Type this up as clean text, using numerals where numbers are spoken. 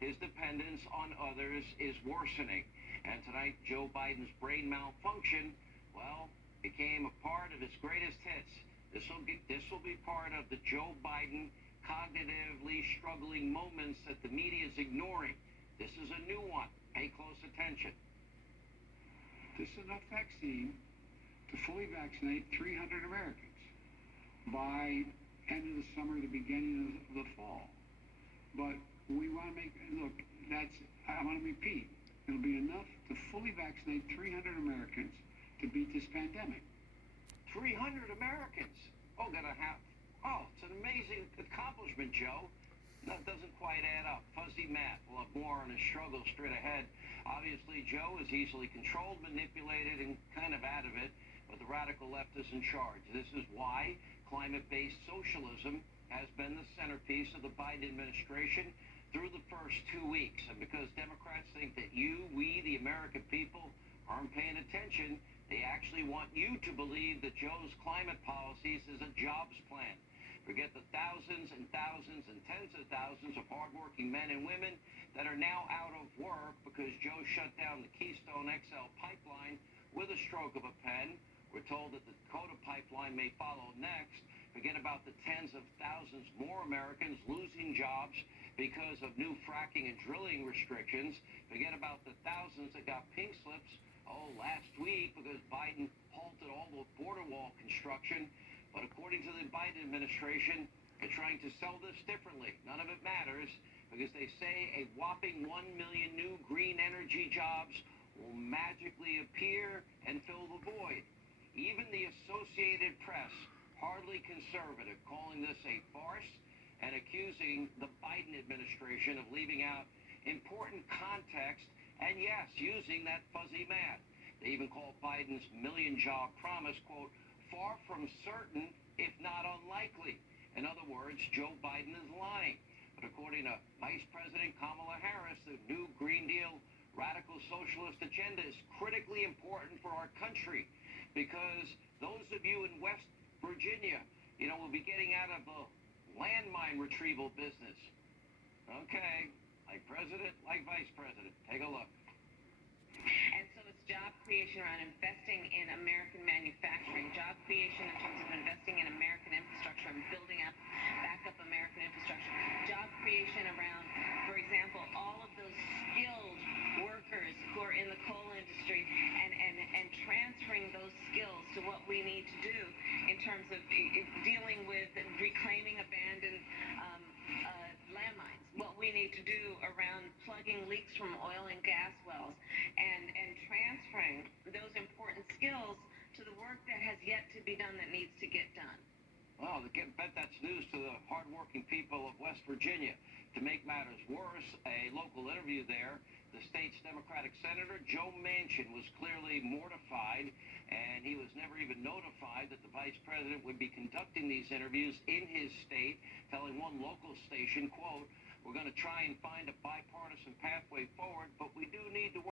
his dependence on others is worsening. And tonight, Joe Biden's brain malfunction, well, became a part of his greatest hits. This will be part of the Joe Biden cognitively struggling moments that the media is ignoring. This is a new one. Pay close attention. This is enough vaccine to fully vaccinate 300 Americans by end of the summer, the beginning of the fall. But we want to I want to repeat, it'll be enough to fully vaccinate 300 Americans to beat this pandemic. 300 Americans. It's an amazing accomplishment, Joe. That doesn't quite add up. Fuzzy math. We'll have more on his struggle straight ahead. Obviously, Joe is easily controlled, manipulated, and kind of out of it, but the radical left is in charge. This is why climate-based socialism has been the centerpiece of the Biden administration through the first 2 weeks. And because Democrats think that we, the American people, aren't paying attention, they actually want you to believe that Joe's climate policies is a jobs plan. Forget the thousands and thousands and tens of thousands of hardworking men and women that are now out of work because Joe shut down the Keystone XL pipeline with a stroke of a pen. We're told that the Dakota pipeline may follow next. Forget about the tens of thousands more Americans losing jobs because of new fracking and drilling restrictions. Forget about the thousands that got pink slips last week because Biden halted all the border wall construction. But according to the Biden administration, they're trying to sell this differently. None of it matters because they say a whopping 1 million new green energy jobs will magically appear and fill the void. Even the Associated Press, hardly conservative, calling this a farce and accusing the Biden administration of leaving out important context and, yes, using that fuzzy math. They even call Biden's million-job promise, quote, far from certain, if not unlikely. In other words, Joe Biden is lying. But according to Vice President Kamala Harris, the new Green Deal radical socialist agenda is critically important for our country because those of you in West Virginia, will be getting out of the landmine retrieval business. Okay, like president, like vice president. Take a look. And so it's job creation around investing in American manufacturing, job creation in terms of investing in American infrastructure and building up, back up American infrastructure, job creation around, for example, all of those skilled workers who are in the coal industry and transferring those skills to what we need to do in terms of dealing with reclaiming abandoned landmines, what we need to do around plugging leaks from oil and gas wells and transferring those important skills to the work that has yet to be done that needs to get done. Well, bet that's news to the hardworking people of West Virginia. To make matters worse, a local interview there, the state's Democratic Senator Joe Manchin was clearly mortified, and he was never even notified that the vice president would be conducting these interviews in his state, telling one local station, quote, we're going to try and find a bipartisan pathway forward, but we do need to work